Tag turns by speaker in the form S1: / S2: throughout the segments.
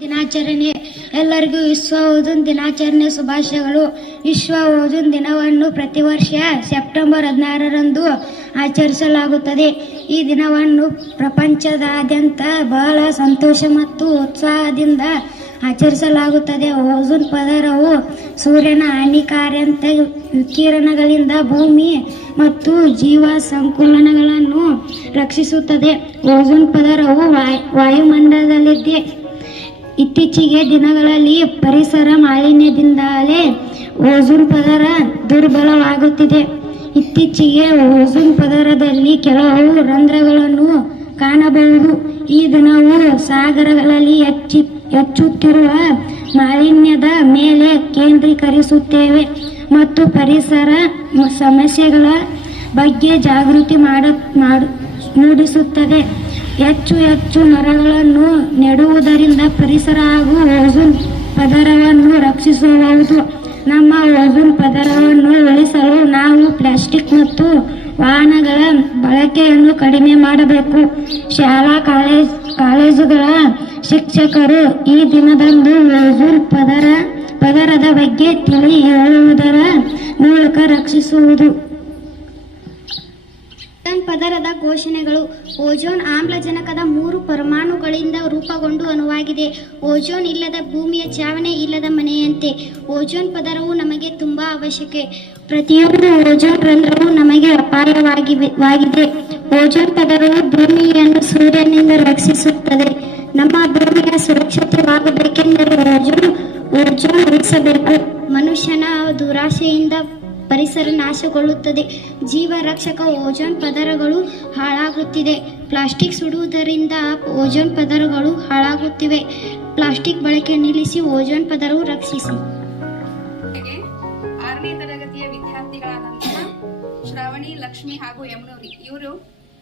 S1: ದಿನಾಚರಣೆ. ಎಲ್ಲರಿಗೂ ವಿಶ್ವ ಓಜೋನ್ ದಿನಾಚರಣೆ ಶುಭಾಶಯಗಳು. ವಿಶ್ವ ಓದುನ್ ದಿನವನ್ನು ಪ್ರತಿ ವರ್ಷ ಸೆಪ್ಟೆಂಬರ್ ಹದಿನಾರರಂದು ಆಚರಿಸಲಾಗುತ್ತದೆ. ಈ ದಿನವನ್ನು ಪ್ರಪಂಚದಾದ್ಯಂತ ಬಹಳ ಸಂತೋಷ ಮತ್ತು ಉತ್ಸಾಹದಿಂದ ಆಚರಿಸಲಾಗುತ್ತದೆ. ಓಜೋನ್ ಪದರವು ಸೂರ್ಯನ ಹಾನಿಕಾರ್ಯಂತ ವಿಕಿರಣಗಳಿಂದ ಭೂಮಿ ಮತ್ತು ಜೀವ ಸಂಕುಲನಗಳನ್ನು ರಕ್ಷಿಸುತ್ತದೆ. ಓಜೋನ್ ಪದರವು ವಾಯು ವಾಯುಮಂಡಲದಲ್ಲಿದೆ ಇತ್ತೀಚಿಗೆ ದಿನಗಳಲ್ಲಿ ಪರಿಸರ ಮಾಲಿನ್ಯದಿಂದಲೇ ಓಜೋನ್ ಪದರ ದುರ್ಬಲವಾಗುತ್ತಿದೆ. ಇತ್ತೀಚೆಗೆ ಓಜೋನ್ ಪದರದಲ್ಲಿ ಕೆಲವು ರಂಧ್ರಗಳನ್ನು ಕಾಣಬಹುದು. ಈ ದಿನವು ಸಾಗರಗಳಲ್ಲಿ ಹೆಚ್ಚಿ, ಹೆಚ್ಚುತ್ತಿರುವ ಮಾಲಿನ್ಯದ ಮೇಲೆ ಕೇಂದ್ರೀಕರಿಸುತ್ತೇವೆ ಮತ್ತು ಪರಿಸರ ಸಮಸ್ಯೆಗಳ ಬಗ್ಗೆ ಜಾಗೃತಿ ಮಾಡು ಮೂಡಿಸುತ್ತದೆ. ಹೆಚ್ಚು ಹೆಚ್ಚು ಮರಗಳನ್ನು ನೆಡುವುದರಿಂದ ಪರಿಸರ ಹಾಗೂ ಓಜೋನ್ ಪದರವನ್ನು ರಕ್ಷಿಸಬಹುದು. ನಮ್ಮ ಓಜೋನ್ ಪದರವನ್ನು ಉಳಿಸಲು ನಾವು ಪ್ಲಾಸ್ಟಿಕ್ ಮತ್ತು ವಾಹನಗಳ ಬಳಕೆಯನ್ನು ಕಡಿಮೆ ಮಾಡಬೇಕು. ಶಾಲಾ ಕಾಲೇಜ್, ಕಾಲೇಜುಗಳ ಶಿಕ್ಷಕರು ಈ ದಿನದಂದು ಓಜೋನ್ ಪದರ, ಪದರದ ಬಗ್ಗೆ ತಿಳಿ ಹೇಳುವುದರ ಮೂಲಕ ರಕ್ಷಿಸುವುದು. ಪದರದ ಘೋಷಣೆಗಳು. ಓಜೋನ್ ಆಮ್ಲಜನಕದ ಮೂರು ಪರಮಾಣುಗಳಿಂದ ರೂಪಗೊಂಡು ಅನುವಾಗಿದೆ ಓಜೋನ್ ಇಲ್ಲದ ಭೂಮಿಯ ಚಾವಣೆ ಇಲ್ಲದ ಮನೆಯಂತೆ. ಓಜೋನ್ ಪದರವು ನಮಗೆ ತುಂಬಾ ಅವಶ್ಯಕ. ಪ್ರತಿಯೊಂದು ಓಜೋನ್ ರಂಧ್ರವು ನಮಗೆ ಅಪಾಯವಾಗಿವಾಗಿದೆ ಓಜೋನ್ ಪದರವು ಭೂಮಿಯನ್ನು ಸೂರ್ಯನಿಂದ ರಕ್ಷಿಸುತ್ತದೆ. ನಮ್ಮ ಭೂಮಿಯ ಸುರಕ್ಷತೆವಾಗಬೇಕೆಂದರೆ ಓಜೋನ್ ಓಜೋನ್ ಉಳಿಸಬೇಕು. ಮನುಷ್ಯನ ದುರಾಶೆಯಿಂದ ಪರಿಸರ ನಾಶಗೊಳ್ಳುತ್ತದೆ. ಜೀವ ರಕ್ಷಕ ಓಜೋನ್ ಪದರಗಳು ಹಾಳಾಗುತ್ತಿದೆ. ಪ್ಲಾಸ್ಟಿಕ್ ಸುಡುವುದರಿಂದ ಓಜೋನ್ ಪದರಗಳು ಹಾಳಾಗುತ್ತಿವೆ. ಪ್ಲಾಸ್ಟಿಕ್ ಬಳಕೆ ನಿಲ್ಲಿಸಿ ಓಜೋನ್ ಪದರವು ರಕ್ಷಿಸಿ.
S2: ಆರನೇ ತರಗತಿಯ ಶ್ರಾವಣಿ, ಲಕ್ಷ್ಮಿ ಹಾಗೂ ಯಮುನೂರಿ. ಇವರು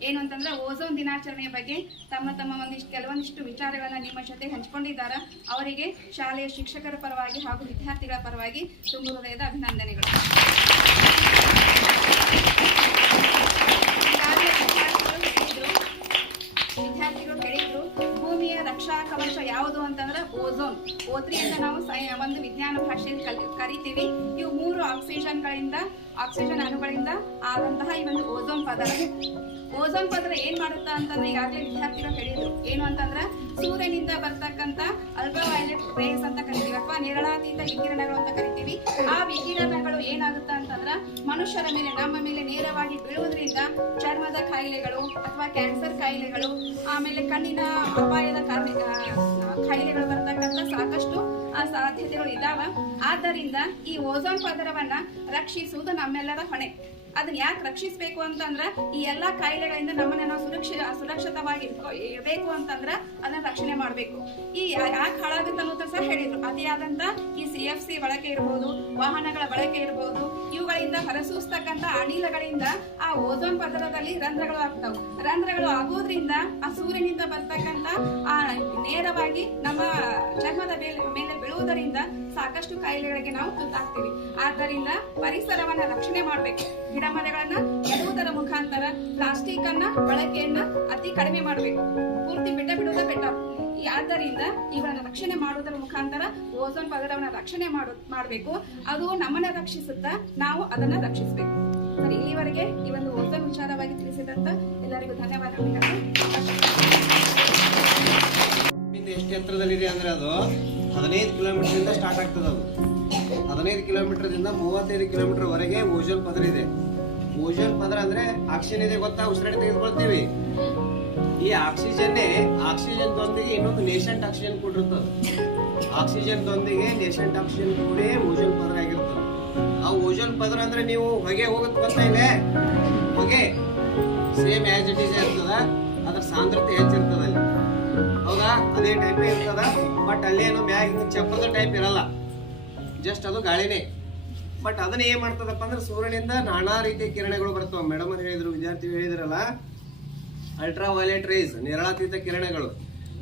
S2: ಏನು ಅಂತಂದ್ರೆ ಓಝೋನ್ ದಿನಾಚರಣೆಯ ಬಗ್ಗೆ ತಮ್ಮ ತಮ್ಮ ಒಂದಿಷ್ಟು ಕೆಲವೊಂದಿಷ್ಟು ವಿಚಾರಗಳನ್ನ ನಿಮ್ಮ ಜೊತೆ ಹಂಚಿಕೊಂಡಿದ್ದಾರೆ? ಅವರಿಗೆ ಶಾಲೆಯ ಶಿಕ್ಷಕರ ಪರವಾಗಿ ಹಾಗೂ ವಿದ್ಯಾರ್ಥಿಗಳ ಪರವಾಗಿ ತುಂಬ ಹೃದಯದ ಅಭಿನಂದನೆಗಳು. ವಿಜ್ಞಾನ ಭಾಷೆಯಲ್ಲಿ ಕಲ್, ಕರಿತೀವಿ. ಇವು ಮೂರು ಆಕ್ಸಿಜನ್ಗಳಿಂದ ಆಕ್ಸಿಜನ್ ಅಣುಗಳಿಂದ ಆದಂತಹ ಈ ಒಂದು ಓಝೋನ್ ಪದರ. ಓಝೋನ್ ಪದರ ಏನ್ ಮಾಡುತ್ತಾ ಅಂತಂದ್ರೆ ಈಗಾಗಲೇ ವಿದ್ಯಾರ್ಥಿಗಳು ಹೇಳಿದ್ರು. ಏನು ಅಂತಂದ್ರೆ ಸೂರ್ಯನಿಂದ ಬರ್ತಕ್ಕಂತ ಅಲ್ಟ್ರಾವೈಲೆಟ್ ರೇಸ್ ಅಂತ ಕರಿತೀವಿ ಅಥವಾ ನೇರಳಾತೀತ ವಿಕಿರಣಗಳು ಅಂತ ಕರಿತೀವಿ. ಆ ವಿಕಿರಣಗಳು ಏನಾಗುತ್ತಾ ಅಂತಂದ್ರ ಮನುಷ್ಯರ ಮೇಲೆ, ನಮ್ಮ ಮೇಲೆ ನೇರವಾಗಿ ಬೀಳುವುದರಿಂದ ಚರ್ಮದ ಕಾಯಿಲೆಗಳು ಅಥವಾ ಕ್ಯಾನ್ಸರ್ ಕಾಯಿಲೆಗಳು, ಆಮೇಲೆ ಕಣ್ಣಿನ ಅಪಾಯದ ಕಾಯಿಲೆಗಳು ಸಾಧ್ಯತೆಗಳು ಇದಾವ ಆದ್ದರಿಂದ ಈ ಓಝೋನ್ ಪದರವನ್ನ ರಕ್ಷಿಸುವುದು ನಮ್ಮೆಲ್ಲರ ಹೊಣೆ. ಅದನ್ನ ಯಾಕೆ ರಕ್ಷಿಸಬೇಕು ಅಂತಂದ್ರ, ಈ ಎಲ್ಲಾ ಕಾಯಿಲೆಗಳಿಂದ ನಮ್ಮನ್ನ ನಾವು ಸುರಕ್ಷಿತ ಸುರಕ್ಷಿತವಾಗಿ ಇರಬೇಕು ಅಂತಂದ್ರ ಅದನ್ನ ರಕ್ಷಣೆ ಮಾಡಬೇಕು. ಈ ಯಾಕೆ ಹಾಳಾಗುತ್ತೆ ಅನ್ನೋದನ್ನ ಸಹ ಹೇಳಿದ್ರು. ಅತಿಯಾದಂತ ಈ ಸಿ ಸಿ ಬಳಕೆ ಇರ್ಬೋದು, ವಾಹನಗಳ ಬಳಕೆ ಇರ್ಬೋದು ಹೊರಸೂಸ್ತಕ್ಕಂತ ಅನಿಲಗಳಿಂದ ಆ ಓಝೋನ್ ಪದರದಲ್ಲಿ ರಂಧ್ರಗಳು ಆಗ್ತಾವ. ರಂಧ್ರಗಳು ಆಗೋದ್ರಿಂದ ಆ ಸೂರ್ಯನಿಂದ ಬರ್ತಕ್ಕಂತ ಆ ನೇರವಾಗಿ ನಮ್ಮ ಚರ್ಮದ ಮೇಲೆ ಮೇಲೆ ಬೀಳುವುದರಿಂದ ಸಾಕಷ್ಟು ಕಾಯಿಲೆಗಳಿಗೆ ನಾವು ತುತ್ತಾಗ್ತೀವಿ. ಆದ್ದರಿಂದ ಪರಿಸರವನ್ನ ರಕ್ಷಣೆ ಮಾಡಬೇಕು. ಗಿಡ ಮರಗಳನ್ನ ನೆಡುವುದರ ಮುಖಾಂತರ ಪ್ಲಾಸ್ಟಿಕ್ ಅನ್ನ ಬಳಕೆಯನ್ನ ಅತಿ ಕಡಿಮೆ ಮಾಡಬೇಕು. ಆದ್ದರಿಂದ ಇವರನ್ನ ರಕ್ಷಣೆ ಮಾಡುವುದರ ಮುಖಾಂತರ ಓಝೋನ್ ಪದರವನ್ನ ರಕ್ಷಣೆ ಮಾಡು, ಮಾಡಬೇಕು. ಅದು ನಮ್ಮನ್ನ ರಕ್ಷಿಸುತ್ತಾ ನಾವು ಅದನ್ನ ರಕ್ಷಿಸಬೇಕು. ಸರಿ, ಈವರೆಗೆ ಈ ಒಂದು ಓಝೋನ್ ವಿಚಾರವಾಗಿ ತಿಳಿಸಿದಂತ ಎಲ್ಲರಿಗೂ ಧನ್ಯವಾದಗಳು
S3: ಇಂದ ಎಷ್ಟು ಎತ್ತರದಲ್ಲಿದೆ ಅಂದ್ರೆ ಅದು ಹದಿನೈದು ಕಿಲೋಮೀಟರ್ ಇಂದ ಸ್ಟಾರ್ಟ್ ಆಗ್ತದೆ ಅದು. ಹದಿನೈದು ಕಿಲೋಮೀಟರ್ ದಿಂದ ಮೂವತ್ತೈದು ಕಿಲೋಮೀಟರ್ ವರೆಗೆ ಓಜೋನ್ ಪದರ ಇದೆ. ಓಜೋನ್ ಪದರ ಅಂದ್ರೆ ಆಕ್ಸಿಜನ್ ಇದೆ ಗೊತ್ತಾ? ಉಸಿರಾಟ ತೆಗೆದುಕೊಳ್ತೀವಿ. ಈ ಆಕ್ಸಿಜನ್ ಆಕ್ಸಿಜನ್ ದೊಂದಿಗೆ ಇನ್ನೊಂದು ನೇಷಂಟ್ ಆಕ್ಸಿಜನ್ ಕೊಟ್ಟಿರ್ತದೆ ಆಕ್ಸಿಜನ್ ದೊಂದಿಗೆ ನೇಷಂಟ್ ಆಕ್ಸಿಜನ್ ಕೂಡ ಓಜೋನ್ ಪದರ ಆಗಿರ್ತದೆ ಆ ಓಜೋನ್ ಪದರ ಅಂದ್ರೆ ನೀವು ಹೊಗೆ ಹೋಗುತ್ತೆ ಗೊತ್ತಾ ಇಲ್ಲೇ ಹೊಗೆ. ಸೇಮ್ ಆಸ್ ಇಟ್ ಈಸ್ ಇರ್ತದ, ಅದ್ರ ಸಾಂದ್ರತೆ ಹೆಚ್ಚಿರ್ತದ ಅಲ್ಲಿ. ಹೌದಾ? ಅದೇ ಟೈಪ್ ಇರ್ತದ ಬಟ್ ಅಲ್ಲೇನು ಮ್ಯಾಗ ಚಪ್ಪದ ಟೈಪ್ ಇರಲ್ಲ. ಜಸ್ಟ್ ಅದು ಗಾಳಿನೇ. ಬಟ್ ಅದನ್ನ ಏನ್ ಮಾಡ್ತದಪ್ಪ ಅಂದ್ರೆ ಸೂರ್ಯನಿಂದ ನಾನಾ ರೀತಿಯ ಕಿರಣಗಳು ಬರ್ತಾವ. ಮೇಡಮ್ ಹೇಳಿದ್ರು, ವಿದ್ಯಾರ್ಥಿಗಳು ಹೇಳಿದ್ರಲ್ಲ ಅಲ್ಟ್ರಾ ವೈಲೆಟ್ ರೇಸ್ ನೇರಳಾತೀತ ಕಿರಣಗಳು.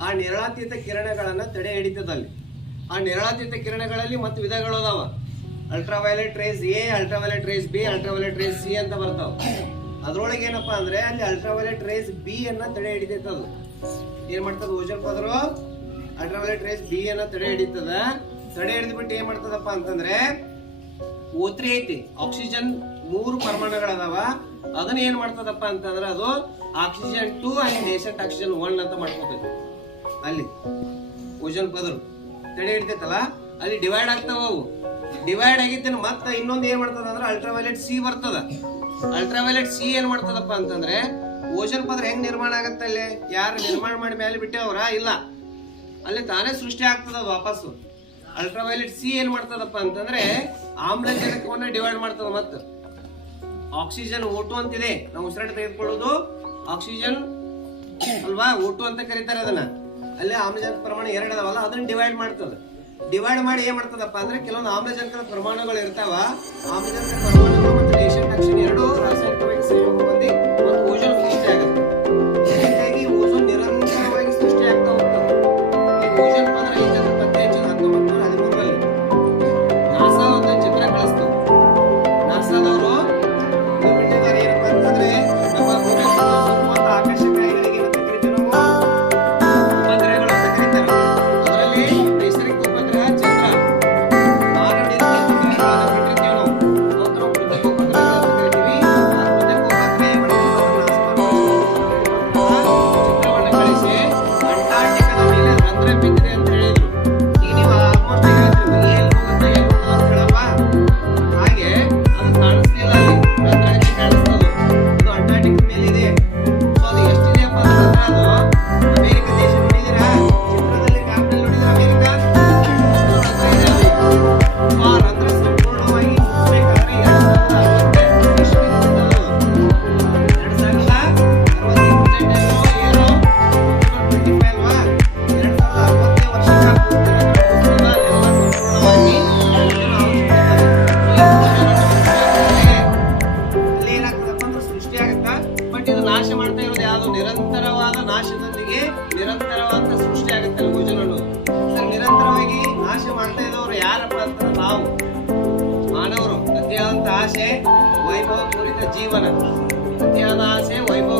S3: ಆ ನೇರಳಾತೀತ ಕಿರಣಗಳನ್ನು ತಡೆ ಹಿಡಿತದಲ್ಲಿ. ಆ ನೇರಳಾತೀತ ಕಿರಣಗಳಲ್ಲಿ ಮತ್ತು ವಿಧಗಳು ಅದಾವ. Ultraviolet rays A ultraviolet rays B ultraviolet rays C ಅಂತ ಬರ್ತಾವ. ಅದ್ರೊಳಗೆ ಏನಪ್ಪಾ ಅಂದ್ರೆ ಅಲ್ಲಿ ಅಲ್ಟ್ರಾ ವೈಲೆಟ್ ರೇಸ್ ಬಿ ಅನ್ನ ತಡೆ ಹಿಡಿತೈತೆ ಅದು ಏನ್ ಮಾಡ್ತದ ಓಜನ್ ಪದರು? ಅಲ್ಟ್ರಾವೈಲೆಟ್ ರೇಸ್ ಬಿ ಅನ್ನ ತಡೆ ಹಿಡಿತದ. ತಡೆ ಹಿಡಿದ್ಬಿಟ್ಟು ಏನ್ ಮಾಡ್ತದಪ್ಪ ಅಂತಂದ್ರೆ ಓತ್ರಿ ಐತಿ ಆಕ್ಸಿಜನ್ ಮೂರು ಪರಮಾಣುಗಳದಾವ. ಅದನ್ನ ಏನ್ ಮಾಡ್ತದಪ್ಪ ಅಂತಂದ್ರೆ ಅದು oxygen two and nascent oxygen one ಅಂತ ಮಾಡ್ಕೋಬೇಕು. ಅಲ್ಲಿ ಓಜನ್ ಪದರು. ತಡೆ ಹಿಡ್ತೈತಲ್ಲ? ಅಲ್ಲಿ ಡಿವೈಡ್ ಆಗ್ತಾವ ಅವು. ಡಿವೈಡ್ ಆಗಿದ್ದೇನೆ ಮತ್ತೆ ಇನ್ನೊಂದು ಏನ್ ಮಾಡ್ತದ ಅಂದ್ರೆ ಅಲ್ಟ್ರಾವೈಲೆಟ್ ಸಿ ಬರ್ತದ. ಅಲ್ಟ್ರಾವೈಲೆಟ್ ಸಿ ಏನ್ ಮಾಡ್ತದಪ್ಪ ಅಂತಂದ್ರೆ ಓಜನ್ ಪದರ್ ಹೆಂಗ್ ನಿರ್ಮಾಣ ಆಗತ್ತೆ ಅಲ್ಲಿ? ಯಾರು ನಿರ್ಮಾಣ ಮಾಡಿ ಮೇಲೆ ಬಿಟ್ಟವ್ರ? ಇಲ್ಲ. ಅಲ್ಲಿ ತಾನೇ ಸೃಷ್ಟಿ ಆಗ್ತದ ವಾಪಸ್ಸು. ಅಲ್ಟ್ರಾವೈಲೆಟ್ ಸಿ ಏನ್ ಮಾಡ್ತದಪ್ಪ ಅಂತಂದ್ರೆ ಆಮ್ಲಜನಕವನ್ನ ಡಿವೈಡ್ ಮಾಡ್ತದ ಮತ್ತೆ. ಆಕ್ಸಿಜನ್ ಓಟು ಅಂತಿದೆ. ನಾವು ಉಸಿರಾಟ ತೆಗೆದುಕೊಳ್ಳೋದು. ಆಕ್ಸಿಜನ್ ಅಲ್ವಾ? ಓಟು ಅಂತ ಕರೀತಾರೆ ಅದನ್ನ. ಅಲ್ಲಿ ಆಮ್ಲಜನಕ ಪ್ರಮಾಣ ಎರಡು ಅದಾವಲ್ಲ, ಅದನ್ನ ಡಿವೈಡ್ ಮಾಡ್ತದೆ. ಡಿವೈಡ್ ಮಾಡಿ ಏನ್ ಮಾಡ್ತದಪ್ಪ ಅಂದ್ರೆ ಕೆಲವೊಂದು ಆಮ್ಲಜನಕದ ಪ್ರಮಾಣಗಳು ಇರ್ತಾವ. ಆಮ್ಲಜನಕ ಪ್ರಮಾಣಗಳು ಮತ್ತು ಎರಡು ಅತಿಯಾದಂತ ಆಸೆ ವೈಭವ ಪೂರಿತ ಜೀವನ ಅತಿಯಾದ ಆಸೆ ವೈಭವ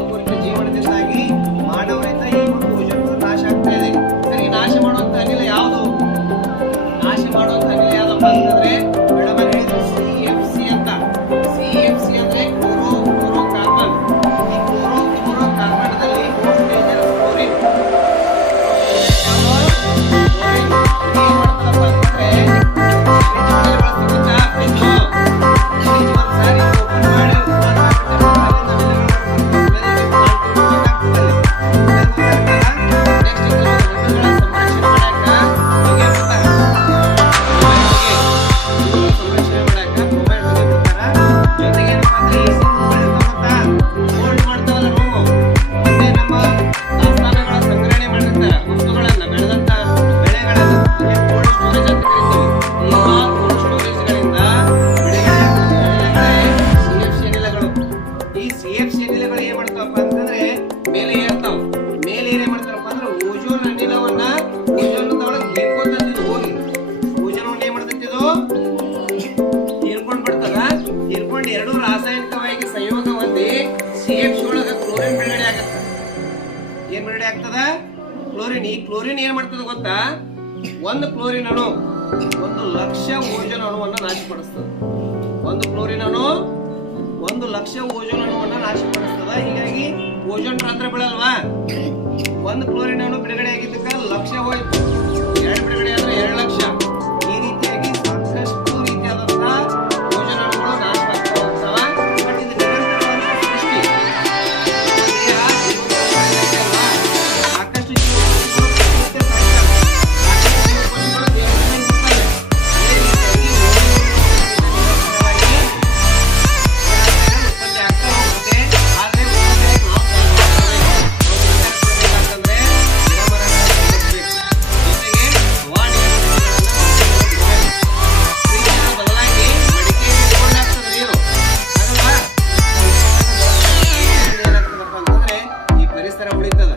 S3: ಏನ್ ಬಿಡುಗಡೆ ಆಗ್ತದ? ಕ್ಲೋರಿನ್ ಈ ಕ್ಲೋರಿನ್ ಏನ್ ಮಾಡ್ತದ ಗೊತ್ತಾ? ಒಂದು ಕ್ಲೋರಿನ್ ಅಣು, ಒಂದು ಲಕ್ಷ ಓಜನ ಅಣುವನ್ನ ನಾಶಪಡಿಸ್ತದ. ಒಂದು ಕ್ಲೋರಿನ್ ಅಣು, ಒಂದು ಲಕ್ಷ ಓಜನ ಅಣುವನ್ನ ನಾಶಪಡಿಸ್ತದ. ಹೀಗಾಗಿ ಓಜೋನ್ ರಂಧ್ರ ಬೀಳಲ್ವಾ? ಒಂದು ಕ್ಲೋರಿನ್ ಅಣು ಬಿಡುಗಡೆ ಆಗಿದ್ದಕ್ಕ ಲಕ್ಷ ಹೋಯ್ತು ಸರ ಉಳಿತದ